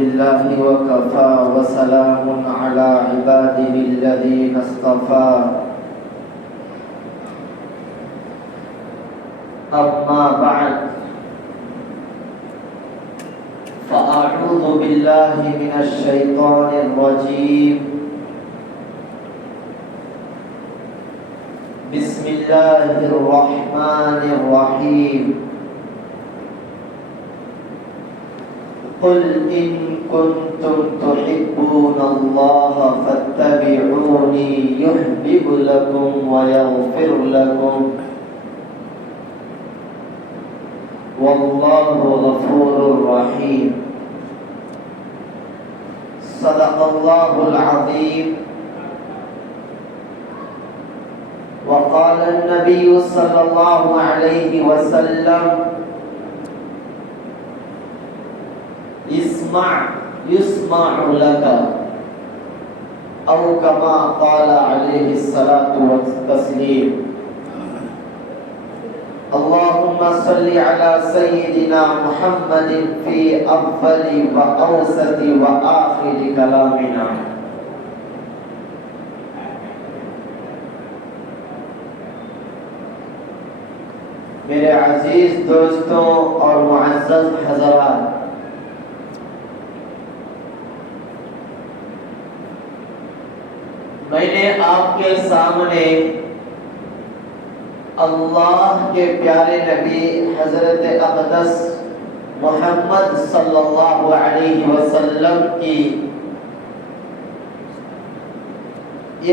لله وكفى وسلام على عباده الذين اصطفى أما بعد فأعوذ بالله من الشيطان الرجيم بسم الله الرحمن الرحيم قل إن كنتم تحبون الله فاتبعوني يحبب لكم ويغفر لكم والله غفور رحيم صدق الله العظيم وقال النبي صلى الله عليه وسلم اسمع يسمع لك أو كما قال عليه الصلاة والتسليم اللهم صل على سيدنا محمد في أول وأوسط وآخر كلامنا میرے عزیز دوستوں اور معزز حضرات، میں نے آپ کے سامنے اللہ کے پیارے نبی حضرت اقدس محمد صلی اللہ علیہ وسلم کی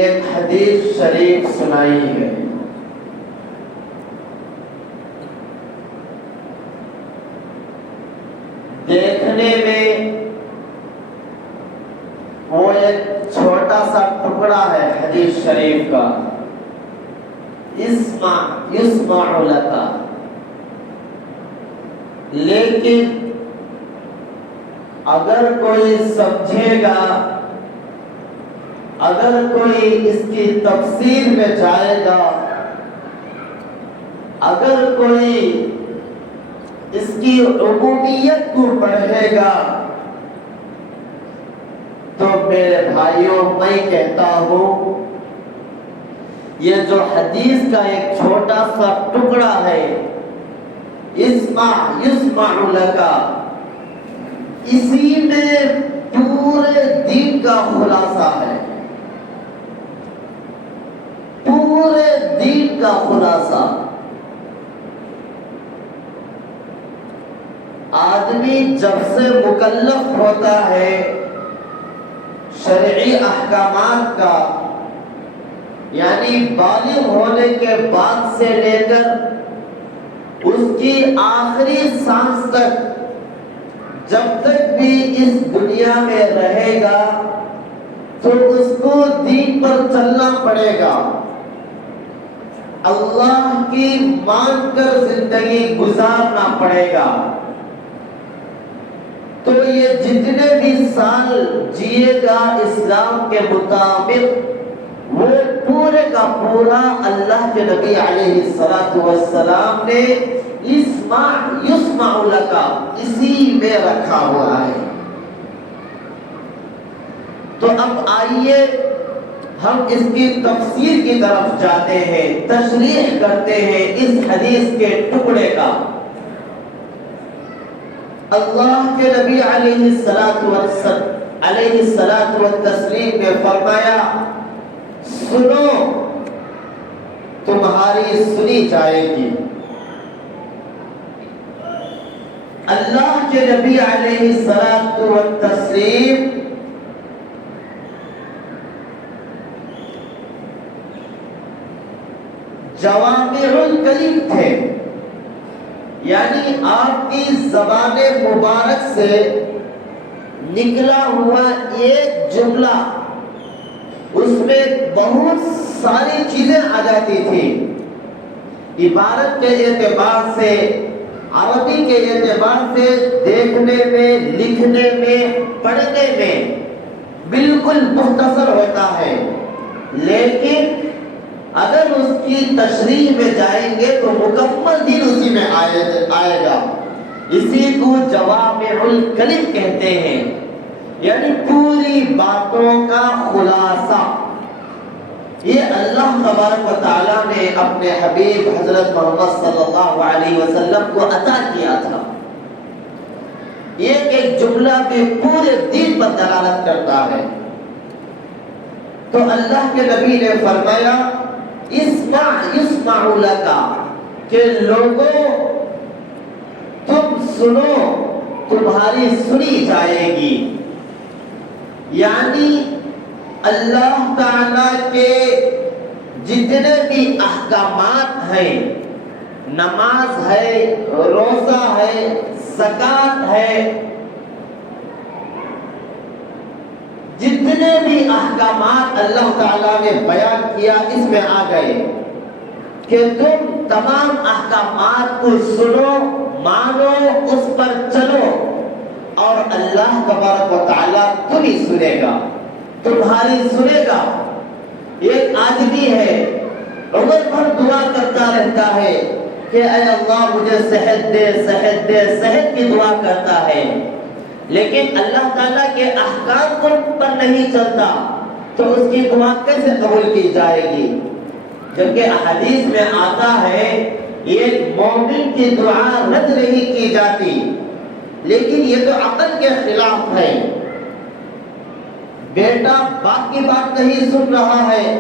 ایک حدیث شریف سنائی ہے۔ دیکھنے میں وہ ایک چھوٹا سا ٹکڑا ہے حدیث شریف کا، اسمع یسمع لک، لیکن اگر کوئی سمجھے گا، اگر کوئی اس کی تفسیر میں جائے گا، اگر کوئی اس کی عبودیت کو پڑھے گا، تو میرے بھائیوں میں کہتا ہوں یہ جو حدیث کا ایک چھوٹا سا ٹکڑا ہے، اسمع یسمع لک، اسی میں پورے دین کا خلاصہ ہے، پورے دین کا خلاصہ۔ آدمی جب سے مکلف ہوتا ہے شرعی احکامات کا، یعنی بالغ ہونے کے بعد سے لے کر اس کی آخری سانس تک، جب تک بھی اس دنیا میں رہے گا تو اس کو دین پر چلنا پڑے گا، اللہ کی مان کر زندگی گزارنا پڑے گا۔ تو یہ جتنے بھی سال جیے گا اسلام کے مطابق، وہ پورے کا پورا اللہ کے نبی علیہ السلام نے اسمع یسمع لک اسی میں رکھا ہوا ہے۔ تو اب آئیے ہم اس کی تفسیر کی طرف جاتے ہیں، تشریح کرتے ہیں اس حدیث کے ٹکڑے کا۔ اللہ کے نبی علیہ الصلاۃ والتسلیم نے فرمایا، سنو تمہاری سنی جائے گی۔ اللہ کے نبی علیہ الصلاۃ والتسلیم جوامع الکلم تھے، یعنی آپ کی زبان مبارک سے نکلا ہوا ایک جملہ، اس میں بہت ساری چیزیں آ جاتی تھی، عبارت کے اعتبار سے، عربی کے اعتبار سے، دیکھنے میں، لکھنے میں، پڑھنے میں بالکل مختصر ہوتا ہے، لیکن اگر اس کی تشریح میں جائیں گے تو مکمل دین اسی میں آئے گا۔ اسی کو جوامع الکلم کہتے ہیں۔ یعنی پوری باتوں کا خلاصہ یہ اللہ تبارک و تعالیٰ نے اپنے حبیب حضرت محمد صلی اللہ علیہ وسلم کو عطا کیا تھا. ایک جملہ بھی پورے دین پر دلالت کرتا ہے. تو اللہ کے نبی نے فرمایا اسمع یسمع لکا کہ لوگوں تم سنو تمہاری سنی جائے گی. یعنی اللہ تعالیٰ کے جتنے بھی احکامات ہیں، نماز ہے، روزہ ہے، زکوٰۃ ہے، جتنے بھی احکامات اللہ تعالیٰ نے بیان کیا اس میں آ گئے کہ تم تمام احکامات کو سنو، مانو، اس پر چلو، اور اللہ تبارک و تعالیٰ تمہیں سنے گا، تمہاری سنے گا. ایک آدمی ہے عمر بھر دعا کرتا رہتا ہے کہ اے اللہ مجھے صحت دے، صحت دے، صحت کی دعا کرتا ہے، لیکن اللہ تعالیٰ کے احکام پر نہیں چلتا تو اس کی دعا کیسے قبول کی جائے گی؟ جبکہ احادیث میں آتا ہے ایک مومن کی دعا رد نہیں کی جاتی، لیکن یہ تو عقل کے خلاف ہے. بیٹا باپ کی بات نہیں سن رہا ہے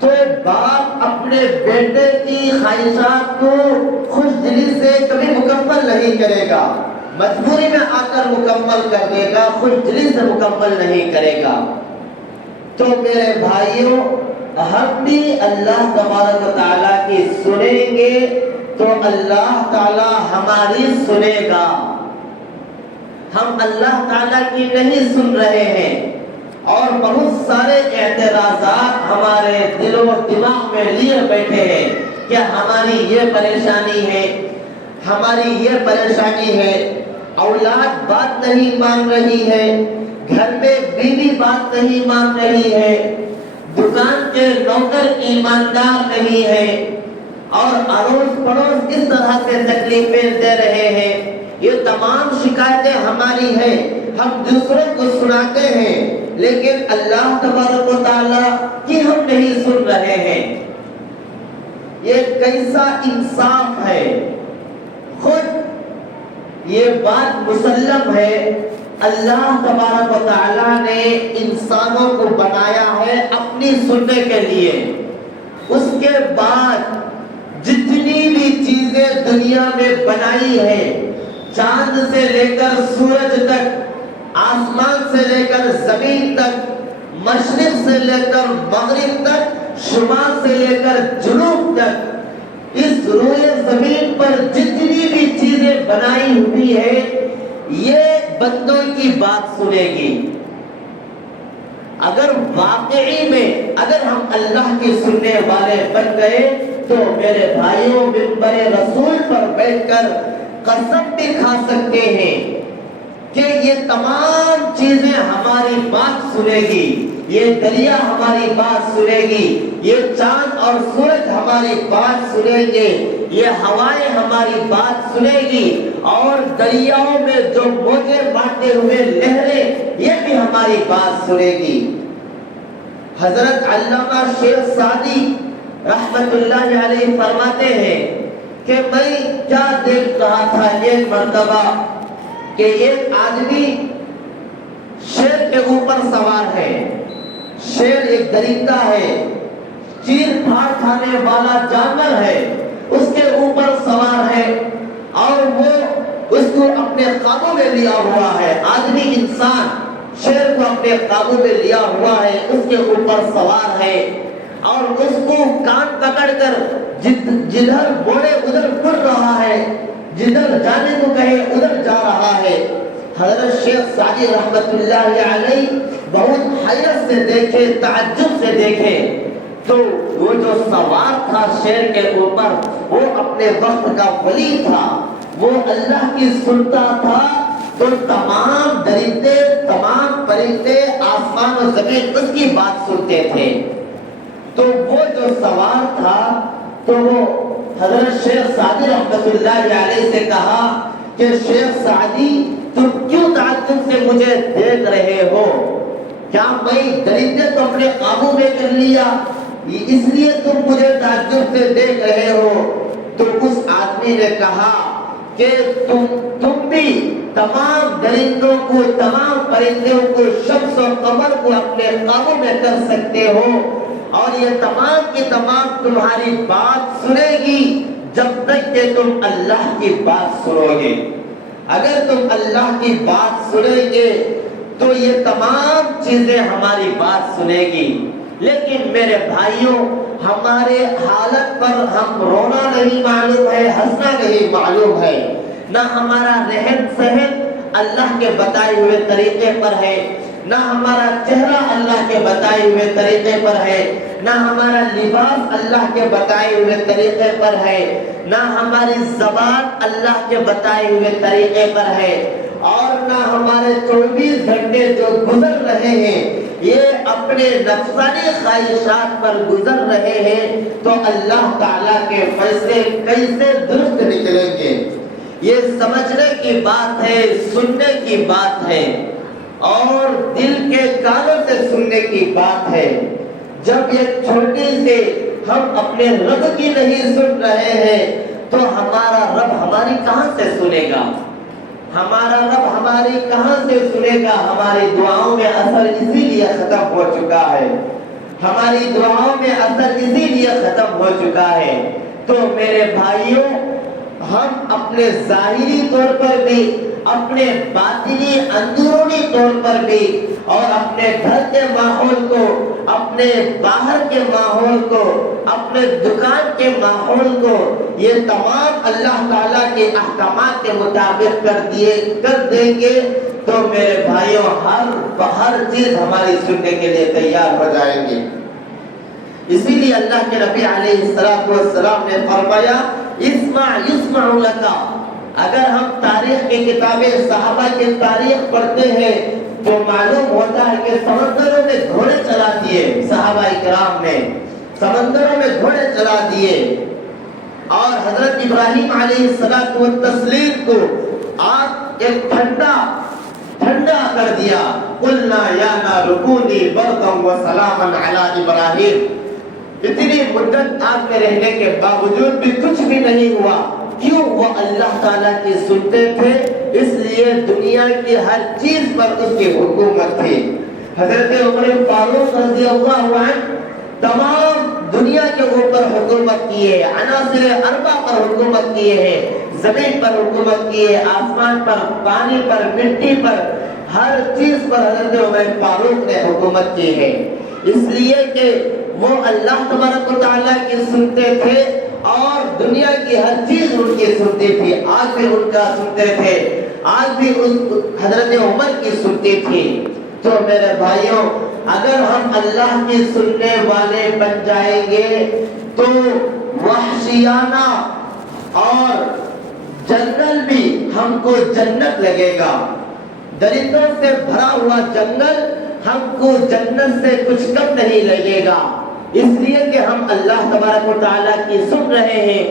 تو باپ اپنے بیٹے کی خواہشات کو خوش دلی سے کبھی مکمل نہیں کرے گا، مجبوری میں آ کر مکمل کر دے گا، خوش دلی سے مکمل نہیں کرے گا. تو میرے بھائیوں، ہم بھی اللہ تبارک و تعالیٰ کی سنیں گے تو اللہ تعالیٰ ہماری سنے گا. ہم اللہ تعالیٰ کی نہیں سن رہے ہیں اور بہت سارے اعتراضات ہمارے دل و دماغ میں لیے بیٹھے ہیں کہ ہماری یہ پریشانی ہے، ہماری یہ پریشانی ہے، اولاد بات نہیں مان رہی ہے، گھر میں بیوی بات نہیں مان رہی ہے، دکان کے نوکر ایماندار نہیں ہے، اور اڑوس پڑوس اس طرح سے تکلیفیں دے رہے ہیں. یہ تمام شکایتیں ہماری ہیں، ہم دوسروں کو سناتے ہیں، لیکن اللہ تبارک و تعالیٰ کی ہم نہیں سن رہے ہیں. یہ کیسا انصاف ہے؟ خود یہ بات مسلم ہے، اللہ تبارک و تعالیٰ نے انسانوں کو بنایا ہے اپنی سننے کے لیے. اس کے بعد جتنی بھی چیزیں دنیا میں بنائی ہے، چاند سے لے کر سورج تک، آسمان سے لے کر زمین تک، مشرق سے لے کر مغرب تک، شمال سے لے کر جنوب تک، اس روئے زمین پر جتنی بھی چیزیں بنائی ہوئی ہے یہ بندوں کی بات سنے گی. اگر واقعی میں اگر ہم اللہ کی سننے والے بن گئے تو میرے بھائیوں منبر رسول پر بیٹھ کر قسم بھی کھا سکتے ہیں کہ یہ تمام چیزیں ہماری بات سنے گی، یہ دریا ہماری بات سنے گی، یہ چاند اور سورج ہماری بات سنے گے، یہ ہوائیں ہماری بات سنے گی، اور دریاؤں میں جو موجیں مارتے ہوئے لہریں یہ بھی ہماری بات سنے گی. حضرت علامہ شیخ سعدی رحمت اللہ علیہ فرماتے ہیں کہ میں کیا دیکھ رہا تھا ایک مرتبہ کہ ایک آدمی شیر کے اوپر سوار ہے. شیر ایک درندہ ہے، چیر پھاڑ کھانے والا جانور ہے، اس کے اوپر سوار ہے اور وہ اس کو اپنے قابو میں لیا ہوا ہے. آدمی انسان شیر کو اپنے قابو میں لیا ہوا ہے، اس کے اوپر سوار ہے اور اس کو کان پکڑ کر جدھر بوڑے ادھر پڑ رہا ہے، جدھر جانے کو کہے ادھر جا رہا ہے. حضرت شیخ سعدی رحمت اللہ علیہ بہت حیرت سے دیکھے، تعجب سے دیکھے تو وہ جو سوار تھا شیر کے اوپر وہ اپنے وقت کا ولی تھا، وہ اللہ کی سنتا تھا. تو تمام درندے، تمام پرندے، آسمان و زمین اس کی بات سنتے تھے. تو وہ جو سوار تھا تو وہ حضرت شیخ سعدی رحمت اللہ علیہ سے کہا کہ شیخ سعدی تم کیوں تعجب سے مجھے دیکھ رہے ہو؟ کیا میں درندے کو اپنے قابو میں کر لیا اس لیے تم مجھے تعجب سے دیکھ رہے ہو؟ تو اس آدمی نے کہا کہ تم بھی تمام درندوں کو، تمام پرندوں کو، شمس و قمر کو اپنے قابو میں کر سکتے ہو، اور یہ تمام کی تمام تمہاری بات سنے گی جب تک کہ تم اللہ کی بات سنو گے۔ اگر تم اللہ کی بات سنیں گے تو یہ تمام چیزیں ہماری بات سنے گی۔ لیکن میرے بھائیوں، ہمارے حالت پر ہم رونا نہیں معلوم ہے، ہنسنا نہیں معلوم ہے، نہ ہمارا رہن سہن اللہ کے بتائے ہوئے طریقے پر ہے، نہ ہمارا چہرہ اللہ کے بتائے ہوئے طریقے پر ہے، نہ ہمارا لباس اللہ کے بتائے ہوئے طریقے پر ہے، نہ ہماری زبان اللہ کے بتائے ہوئے طریقے پر ہے، اور نہ ہمارے 24 گھنٹے جو گزر رہے ہیں یہ اپنے نفسانی خواہشات پر گزر رہے ہیں، تو اللہ تعالیٰ کے فیصلے کیسے درست نکلیں گے؟ یہ سمجھنے کی بات ہے، سننے کی بات ہے، اور دل کے کانوں سے سننے کی بات ہے۔ جب یہ چھوٹی سے ہم اپنے رب کی نہیں سن رہے ہیں تو ہمارا رب ہماری کہاں سے سنے گا؟ ہمارا رب ہماری کہاں سے سنے گا؟ ہماری دعاؤں میں اثر اسی لیے ختم ہو چکا ہے، ہماری دعاؤں میں اثر اسی لیے ختم ہو چکا ہے۔ تو میرے بھائیوں، ہم اپنے ظاہری طور پر بھی، اپنے باطنی اندرونی طور پر بھی، اور اپنے گھر کے ماحول کو، اپنے باہر کے ماحول کو، اپنے دکان کے ماحول کو، یہ تمام اللہ تعالیٰ کے احکامات کے مطابق کر دیں گے تو میرے بھائیوں ہر چیز ہماری سننے کے لیے تیار ہو جائیں گے۔ اسی لیے اللہ کے نبی علیہ السلام نے فرمایا اسمع یسمع لکا۔ اگر ہم تاریخ کی کتابیں صحابہ کی تاریخ پڑھتے ہیں تو معلوم ہوتا ہے کہ سمندروں میں گھوڑے چلا دیے، صحابہ کرام نے سمندروں میں گھوڑے چلا دیے، اور حضرت ابراہیم علیہ السلام کو آگ ایک ٹھنڈا کر دیا۔ قلنا یا نار کونی بردا وسلاما علی ابراہیم۔ اتنی مدت آگ میں رہنے کے باوجود بھی کچھ بھی نہیں ہوا، کیوں؟ وہ اللہ تعالیٰ کی سنتے تھے، اس لیے دنیا کی ہر چیز پر اس کی حکومت تھی۔ حضرت عمر فاروق رضی اللہ عنہ تمام دنیا کے اوپر حکومت کیے، عناصر اربع پر حکومت کیے ہیں، زمین پر حکومت کیے، آسمان پر، پانی پر، مٹی پر، ہر چیز پر حضرت عمر فاروق نے حکومت کی ہے، اس لیے کہ وہ اللہ تبارک و تعالیٰ کی سنتے تھے اور دنیا کی ہر چیز ان کی سنتی تھی۔ آج بھی ان کا سنتے تھے، آج بھی حضرت عمر کی سنتی تھی۔ تو میرے بھائیوں، اگر ہم اللہ کی سننے والے بن جائیں گے تو وحشیانہ اور جنگل بھی ہم کو جنت لگے گا، درندوں سے بھرا ہوا جنگل ہم کو جنت سے کچھ کم نہیں لگے گا، اس لیے کہ ہم اللہ تبارک و تعالیٰ کی سن رہے ہیں،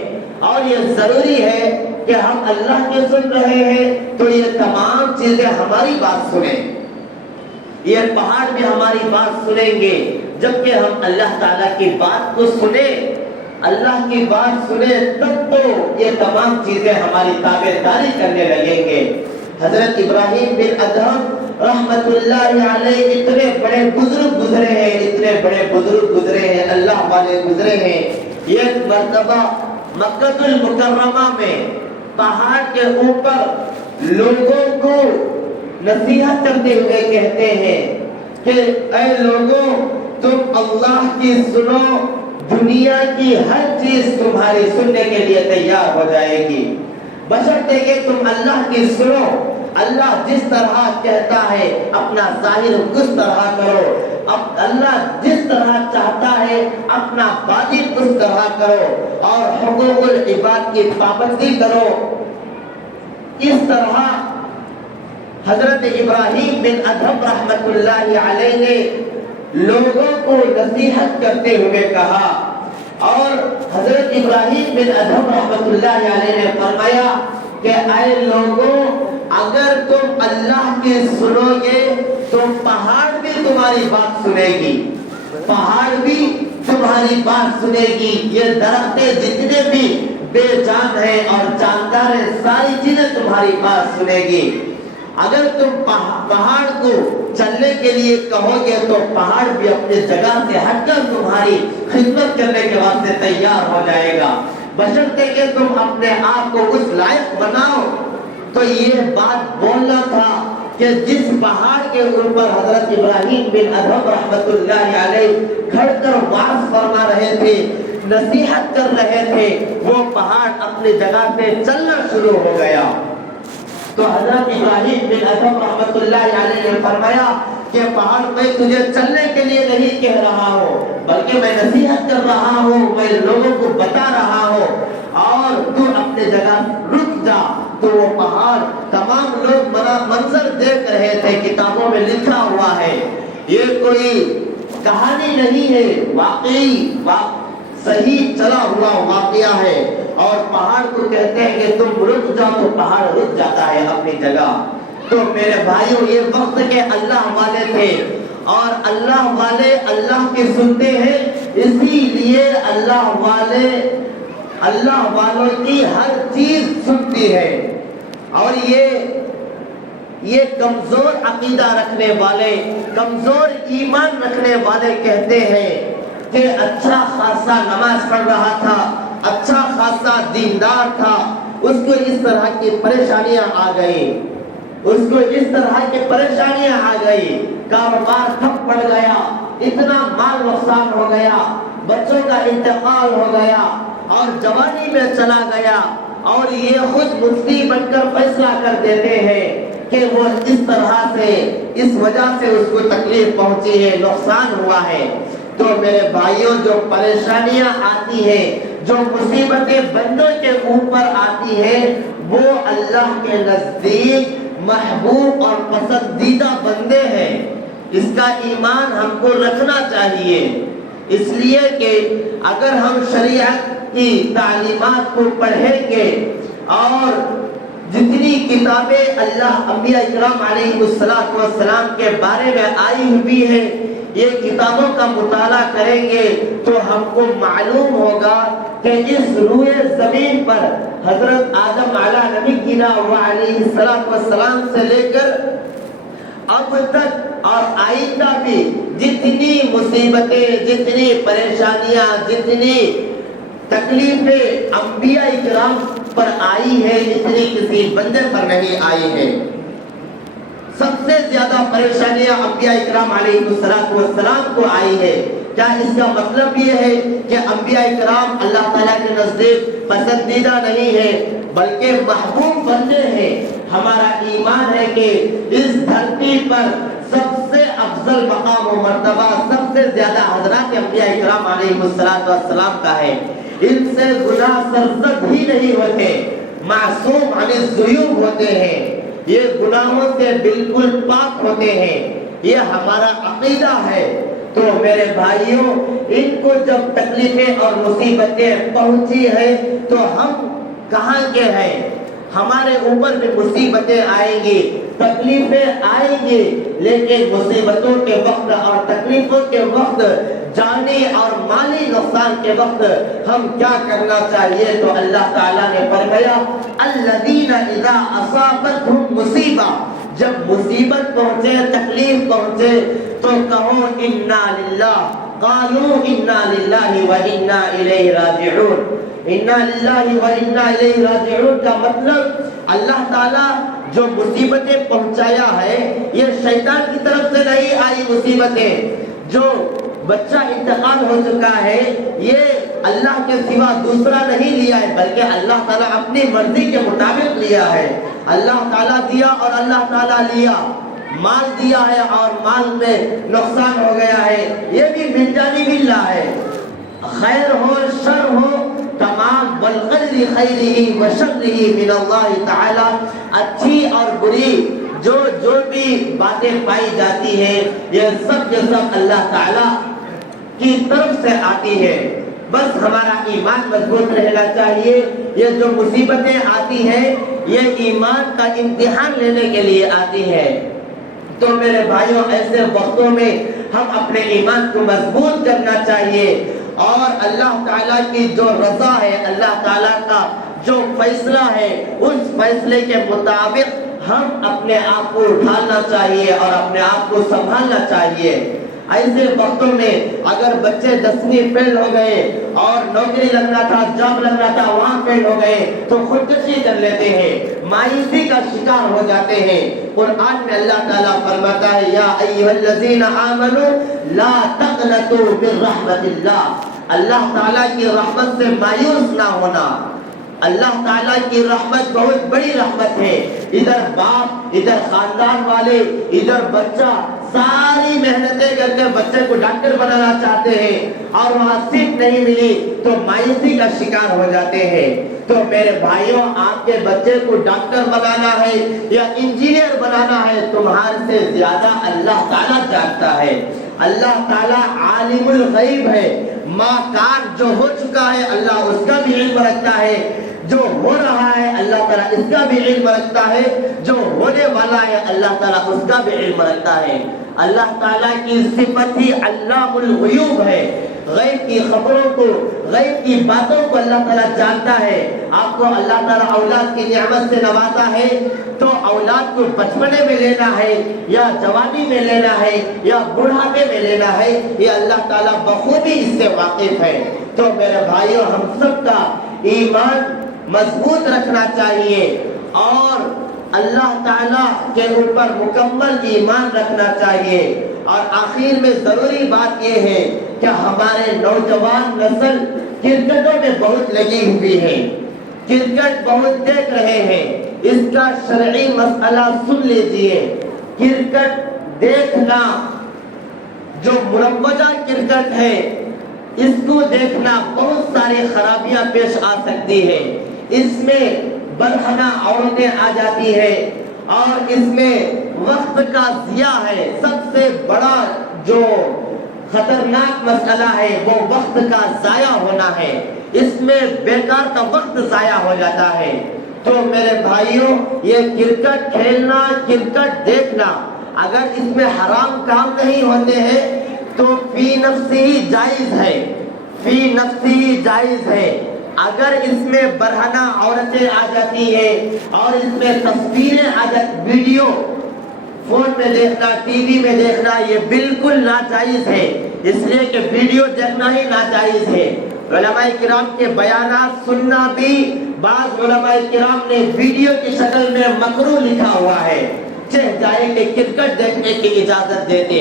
اور یہ ضروری ہے کہ ہم اللہ کی سن رہے ہیں تو یہ تمام چیزیں ہماری بات سنیں، یہ پہاڑ بھی ہماری بات سنیں گے، جبکہ ہم اللہ تعالیٰ کی بات کو سنیں، اللہ کی بات سنیں تب تو یہ تمام چیزیں ہماری تابعداری کرنے لگیں گے۔ حضرت ابراہیم بن ادہم رحمت اللہ علیہ اتنے بڑے بزرگ گزرے ہیں، اتنے بڑے بزرگ گزرے ہیں، اللہ والے گزرے ہیں۔ ایک مرتبہ مکہ المکرمہ میں پہاڑ کے اوپر لوگوں کو نصیحت کرتے ہوئے کہتے ہیں کہ اے لوگوں، تم اللہ کی سنو، دنیا کی ہر چیز تمہاری سننے کے لیے تیار ہو جائے گی، بشرطے کہ تم اللہ کی سنو، اللہ جس طرح کہتا ہے اپنا ظاہر اس طرح کرو، اب اللہ جس طرح چاہتا ہے اپنا باطن اس طرح کرو، اور حقوق العباد کی پابندی کرو۔ اس طرح حضرت ابراہیم بن ادہم رحمت اللہ علیہ نے لوگوں کو نصیحت کرتے ہوئے کہا، اور حضرت ابراہیم بن ادہم رحمت اللہ علیہ نے فرمایا کہ اے لوگوں اگر تم اللہ کی سنو گے تو پہاڑ بھی تمہاری بات سنے گی، پہاڑ بھی تمہاری بات سنے گی، یہ درختیں جتنے بھی بے جان ہیں اور جاندار ہیں ساری چیزیں تمہاری بات سنے گی۔ اگر تم پہاڑ کو چلنے کے لیے کہو گے تو پہاڑ بھی اپنی جگہ سے ہٹ کر تمہاری خدمت کرنے کے واسطے تیار ہو جائے گا، بشرطے کہ تم اپنے آپ کو اس لائق بناؤ۔ تو یہ بات بولنا تھا کہ جس پہاڑ کے اوپر حضرت ابراہیم بن ادھم رحمت اللہ علیہ کھڑ کر وعظ فرما رہے تھے، نصیحت کر رہے تھے، وہ پہاڑ اپنی جگہ سے چلنا شروع ہو گیا۔ تو حضرت ابراہیم بن ادھم رحمت اللہ علیہ نے فرمایا کہ پہاڑ میں تجھے چلنے کے لیے نہیں کہہ رہا ہوں، بلکہ میں نصیحت کر رہا ہوں، میں لوگوں کو بتا رہا ہوں، اور تو اپنے جگہ رک جا۔ تو وہ پہاڑ تمام لوگ منظر دیکھ رہے تھے، کتابوں میں لکھا ہوا ہے، یہ کوئی کہانی نہیں ہے، واقعی صحیح چلا ہوا واقعہ ہے۔ اور پہاڑ کو کہتے ہیں کہ تم رک جاؤ تو پہاڑ رک جاتا ہے اپنی جگہ۔ تو میرے بھائیوں یہ وقت کے اللہ والے تھے، اور اللہ والے اللہ کے سنتے ہیں، اسی لیے اللہ والوں کی ہر چیز سنتی ہے۔ اور یہ کمزور عقیدہ رکھنے والے، کمزور ایمان رکھنے والے کہتے ہیں کہ اچھا خاصا نماز پڑھ رہا تھا، اچھا خاصا دیندار تھا، اس کو اس طرح کی پریشانیاں آ گئی، کاروبار ٹھپ پڑ گیا، اتنا مال نقصان ہو گیا، بچوں کا انتقال ہو گیا، اور جوانی میں چلا گیا، اور یہ خود مفتی بن کر فیصلہ کر دیتے ہیں کہ وہ اس طرح سے، اس وجہ سے اس کو تکلیف پہنچی ہے، نقصان ہوا ہے۔ تو میرے بھائیوں جو پریشانیاں آتی ہیں، جو مصیبتیں بندوں کے اوپر آتی ہیں، وہ اللہ کے نزدیک محبوب اور پسندیدہ بندے ہیں۔ اس کا ایمان ہم کو رکھنا چاہیے، اس لیے کہ اگر ہم شریعت کی تعلیمات کو پڑھیں گے، اور جتنی کتابیں اللہ انبیاء اکرام علیہ السلام کے بارے میں آئی ہوئی ہیں، یہ کتابوں کا مطالعہ کریں گے تو ہم کو معلوم ہوگا کہ اس روئے زمین پر حضرت آدم علیہ نبینا علیہ السلام سے لے کر اب تک اور آئندہ بھی جتنی مصیبتیں، جتنی پریشانیاں، جتنی تکلیفیں انبیاء اکرام پر آئی ہے، اتنی کسی بندے پر نہیں آئی ہے۔ سب سے زیادہ پریشانیاں انبیاء اکرام علیہ السلام کو آئی ہے۔ کیا اس کا مطلب یہ ہے کہ انبیاء اکرام اللہ تعالیٰ کے نزدیک پسندیدہ نہیں ہے بلکہ محبوب بندے ہیں؟ ہمارا ایمان ہے کہ اس دھرتی پر سب سے افضل مقام و مرتبہ، سب سے زیادہ حضرات انبیاء اکرام علیہ السلام کا ہے۔ ان سے گناہ سرزد ہی نہیں ہوتے، معصوم عن الذنوب ہوتے ہیں، یہ گناہوں سے بالکل پاک ہوتے ہیں، یہ ہمارا عقیدہ ہے۔ تو میرے بھائیوں، ان کو جب تکلیفیں اور مصیبتیں پہنچی ہیں تو ہم کہاں کے ہیں؟ ہمارے اوپر بھی مصیبتیں آئیں گی، تکلیفیں آئیں گی، لیکن مصیبتوں کے وقت اور تکلیفوں کے وقت، جانی اور مالی نقصان کے وقت ہم کیا کرنا چاہیے؟ تو اللہ تعالیٰ نے فرمایا الذین اذا اصابتہم مصیبہ، جب مصیبت پہنچے، تکلیف پہنچے تو کہو انا للہ، قالوا انا للہ و انا الیہ راجعون۔ انا للہ و انا الیہ راجعون کا مطلب اللہ تعالیٰ جو مصیبتیں پہنچایا ہے یہ شیطان کی طرف سے نہیں آئی مصیبتیں، جو بچہ انتقال ہو چکا ہے یہ اللہ کے سوا دوسرا نہیں لیا ہے بلکہ اللہ تعالیٰ اپنی مرضی کے مطابق لیا ہے۔ اللہ تعالیٰ دیا اور اللہ تعالیٰ لیا، مال دیا ہے اور مال میں نقصان ہو گیا ہے، یہ بھی من جانب اللہ ہے۔ خیر ہو شر ہو تمام، والقدر خیرہ وشرہ من اللہ تعالی، اچھی اور بری جو بھی باتیں پائی جاتی ہیں یہ سب کے سب اللہ تعالی کی طرف سے آتی ہے۔ بس ہمارا ایمان مضبوط رہنا چاہیے. یہ جو مصیبتیں آتی ہیں یہ ایمان کا امتحان لینے کے لیے آتی ہیں. تو میرے بھائیوں ایسے وقتوں میں ہم اپنے ایمان کو مضبوط کرنا چاہیے اور اللہ تعالیٰ کی جو رضا ہے, اللہ تعالیٰ کا جو فیصلہ ہے, اس فیصلے کے مطابق ہم اپنے آپ کو ڈھالنا چاہیے اور اپنے آپ کو سنبھالنا چاہیے. ایسے وقتوں میں اگر بچے 10ویں فیل ہو گئے اور نوکری لگنا تھا, جاب لگنا تھا, وہاں فیل ہو گئے تو خودکشی کر لیتے ہیں, مایوسی کا شکار ہو جاتے ہیں. قرآن میں اللہ تعالیٰ فرماتا ہے یا ایھا الذین آمنوا لا تقنطوا من رحمت اللہ. اللہ تعالیٰ کی رحمت سے مایوس نہ ہونا. اللہ تعالیٰ کی رحمت بہت بڑی رحمت ہے. ادھر باپ, ادھر خاندان والے, ادھر بچہ, ساری محنتیں کر کے بچے کو ڈاکٹر بنانا چاہتے ہیں اور وہاں سیٹ نہیں ملی تو مایوسی کا شکار ہو جاتے ہیں. تو میرے بھائیوں, آپ کے بچے کو ڈاکٹر بنانا ہے یا انجینئر بنانا ہے, تمہارے سے زیادہ اللہ تعالیٰ جانتا ہے. اللہ تعالیٰ عالم الغیب ہے. ما کان جو ہو چکا ہے اللہ اس کا بھی علم رکھتا ہے, جو ہو رہا ہے اللہ تعالیٰ اس کا بھی علم رکھتا ہے, جو ہونے والا ہے اللہ تعالیٰ اس کا بھی علم رکھتا ہے. اللہ تعالیٰ کی صفت ہی علام الغیوب ہے. غیب کی خبروں کو, غیب کی باتوں کو اللہ تعالیٰ جانتا ہے. آپ کو اللہ تعالیٰ اولاد کی نعمت سے نوازا ہے تو اولاد کو بچپنے میں لینا ہے یا جوانی میں لینا ہے یا بڑھاپے میں لینا ہے, یہ اللہ تعالیٰ بخوبی اس سے واقف ہے. تو میرے بھائیوں, ہم سب کا ایمان مضبوط رکھنا چاہیے اور اللہ تعالیٰ کے اوپر مکمل ایمان رکھنا چاہیے. اور آخر میں ضروری بات یہ ہے کہ ہمارے نوجوان نسل کرکٹوں میں بہت لگی ہوئی ہے, کرکٹ بہت دیکھ رہے ہیں. اس کا شرعی مسئلہ سن لیجئے. کرکٹ دیکھنا, جو مروجہ کرکٹ ہے, اس کو دیکھنا بہت ساری خرابیاں پیش آ سکتی ہے. اس میں برہنہ عورتیں آ جاتی ہیں اور اس میں وقت کا ضیاع ہے. سب سے بڑا جو خطرناک مسئلہ ہے وہ وقت کا ضائع ہونا ہے. اس میں بیکار کا وقت ضائع ہو جاتا ہے. تو میرے بھائیوں, یہ کرکٹ کھیلنا, کرکٹ دیکھنا اگر اس میں حرام کام نہیں ہوتے ہیں تو فی نفسی جائز ہے, فی نفسی جائز ہے. اگر اس میں برہنہ عورتیں آ جاتی ہیں اور اس میں تصویریں آ جاتی, ویڈیو فون میں دیکھنا, ٹی وی میں دیکھنا, یہ بالکل ناجائز ہے. اس لیے کہ ویڈیو دیکھنا ہی ناجائز ہے. علماء کرام کے بیانات سننا بھی, بعض علماء کرام نے ویڈیو کی شکل میں مکروہ لکھا ہوا ہے. چاہے جائے کہ کرکٹ دیکھنے کی اجازت دیتے.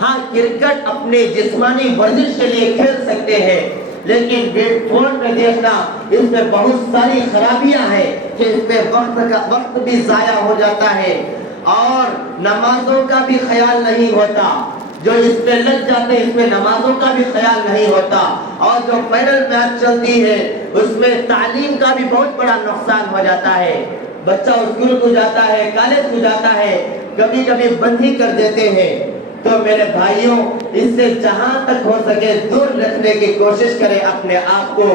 ہاں, کرکٹ اپنے جسمانی ورزش کے لیے کھیل سکتے ہیں, لیکن فون میں دیکھنا, اس میں بہت ساری خرابیاں ہیں کہ اس میں وقت بھی ضائع ہو جاتا ہے اور نمازوں کا بھی خیال نہیں ہوتا. جو اس میں لگ جاتے ہیں اس میں نمازوں کا بھی خیال نہیں ہوتا. اور جو فائنل میچ چلتی ہے اس میں تعلیم کا بھی بہت بڑا نقصان ہو جاتا ہے. بچہ اسکول کو جاتا ہے, کالج کو جاتا ہے, کبھی کبھی بند ہی کر دیتے ہیں. تو میرے بھائیوں, اس سے جہاں تک ہو سکے دور رکھنے کی کوشش کریں اپنے آپ کو.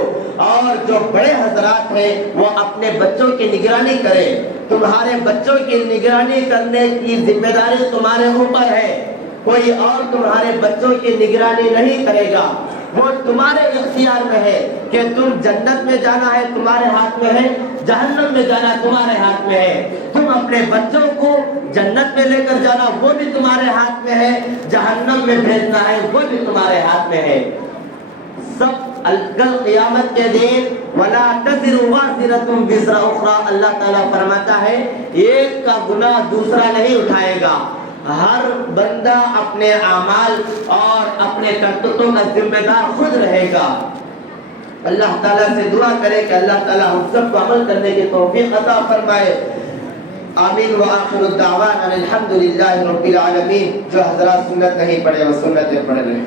اور جو بڑے حضرات ہیں وہ اپنے بچوں کی نگرانی کریں. تمہارے بچوں کی نگرانی کرنے کی ذمہ داری تمہارے اوپر ہے. کوئی اور تمہارے بچوں کی نگرانی نہیں کرے گا. وہ تمہارے اختیار میں ہے کہ تم جنت میں جانا ہے تمہارے ہاتھ میں ہے, جہنم میں جانا تمہارے ہاتھ میں ہے. تم اپنے بچوں کو جنت میں لے کر جانا وہ بھی تمہارے ہاتھ میں ہے, جہنم میں بھیجنا ہے وہ بھی تمہارے ہاتھ میں ہے. سب کل قیامت کے دن ولا تزر وازرۃ وزر اخرى, اللہ تعالیٰ فرماتا ہے ایک کا گناہ دوسرا نہیں اٹھائے گا. ہر بندہ اپنے اعمال اور اپنے کرتوتوں کا ذمہ دار خود رہے گا. اللہ تعالیٰ سے دعا کرے کہ اللہ تعالیٰ ہم سب کو عمل کرنے کی توفیق عطا فرمائے. آمین. وآخر الدعوانا الحمدللہ رب العالمین. جو حضرات سنت نہیں پڑھے وہ سنتیں پڑھ لیں.